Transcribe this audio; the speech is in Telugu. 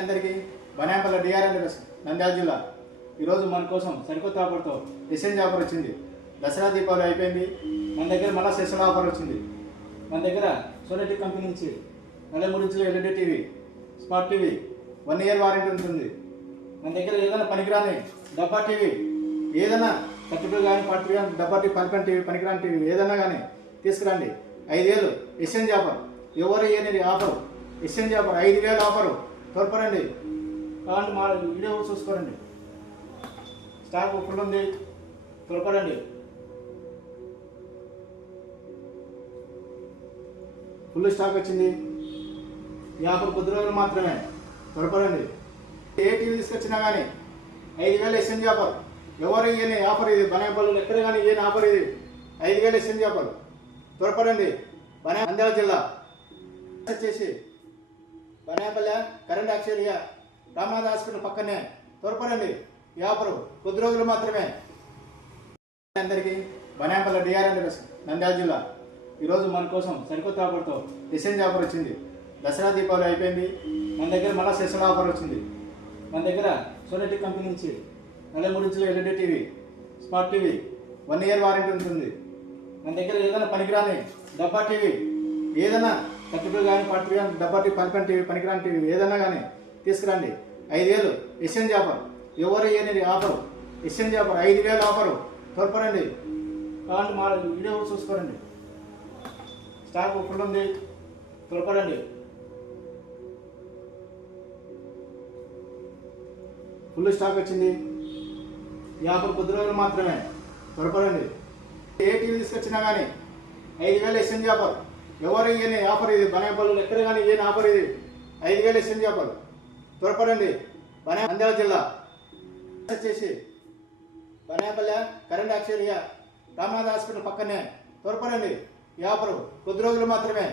అందరికీ బనాంపల్లి డిఆర్ఎన్ నంద్యాల జిల్లా ఈరోజు మన కోసం సరికొత్త ఆఫర్తో ఎక్స్చేంజ్ ఆఫర్ వచ్చింది. దసరా దీపావళి అయిపోయింది, మన దగ్గర మళ్ళీ స్పెషల్ ఆఫర్ వచ్చింది. మన దగ్గర సోనీ కంపెనీ నుంచి 43 ఇంచుల LED TV, smart TV 1 year warranty ఉంటుంది. మన దగ్గర ఏదైనా పనికిరాని డబ్బా టీవీ, ఏదైనా 32 కానీ 40 కానీ డబ్బా టీవీ, పనికిరాని టీవీ, పనికిరాని టీవీ ఏదైనా కానీ తీసుకురండి. 5 ఏళ్ళు ఎక్స్చేంజ్ ఆఫర్, ఎవరు ఏనేది ఆఫర్, ఎక్స్చేంజ్ ఆఫర్ 5,000 ఆఫరు. త్వరపడండి, కావాలంటే మా వీడియో చూసుకోరండి. స్టాక్ ఫుల్ ఉంది, త్వరపడండి. ఫుల్ స్టాక్ వచ్చింది. ఈ ఆఫర్ కొద్ది రోజులు మాత్రమే, త్వరపడండి. ఏ టీవీ తీసుకొచ్చినా కానీ 5,000 ఎక్స్చేంజ్ ఆఫర్. ఎవరు ఇయని ఆఫర్ ఇది, బనాంపల్లి ఎక్కడ కానీ ఇయని ఆఫర్ ఇది 5,000 ఎక్స్చేంజ్ ఆఫర్. త్వరపడండి. నంద్యాల జిల్లా వచ్చేసి బనాంపల్లి కరెంట్ యాక్చువల్గా రామనాథ్ హాస్పిటల్ పక్కనే. త్వరపడండి, ఈ ఆఫరు కొద్ది రోజులు మాత్రమే. అందరికీ బనాంపల్లి డిఆర్ఎన్ నంద్యాల జిల్లా ఈరోజు మన కోసం సరికొత్త ఆఫర్తో ఎక్స్చేంజ్ ఆఫర్ వచ్చింది. దసరా దీపావళి అయిపోయింది, మన దగ్గర మళ్ళీ స్పెషల్ ఆఫర్ వచ్చింది. మన దగ్గర సోనీ కంపెనీ నుంచి 43 ఇంచుల LED TV, smart TV 1 year warranty ఉంటుంది. మన దగ్గర ఏదైనా పనికిరాని డబ్బా టీవీ, ఏదైనా 32 కానీ 40 కానీ డబ్బా టీవీ, పనికిరాని టీవీ, పనికిరాని టీవీ ఏదైనా కానీ తీసుకురండి. 5 ఏళ్ళు ఎక్స్చేంజ్ ఆఫర్, ఎవరు ఏనేది ఆఫర్, ఎక్స్చేంజ్ ఆఫర్ 5,000 ఆఫరు. త్వరపడండి, కావాలంటే మా వీడియో చూసుకోరండి. స్టాక్ ఫుల్ ఉంది, త్వరపడండి. ఫుల్ స్టాక్ వచ్చింది. ఈ ఆఫర్ కొద్ది రోజులు మాత్రమే, త్వరపడండి. ఏ టీవీ తీసుకొచ్చినా కానీ 5,000 ఎక్స్చేంజ్ ఆఫర్. ఎవరు ఇయని ఆఫర్ ఇది, బనాంపల్లి ఎక్కడ కానీ ఇయని ఆఫర్ ఇది 5,000 ఎక్స్చేంజ్ ఆఫర్. త్వరపడండి. నంద్యాల జిల్లా వచ్చేసి బనాంపల్లి కరెంట్ యాక్చువల్గా రామనాథ్ హాస్పిటల్ పక్కనే. త్వరపడండి, ఈ ఆఫరు కొద్ది రోజులు మాత్రమే.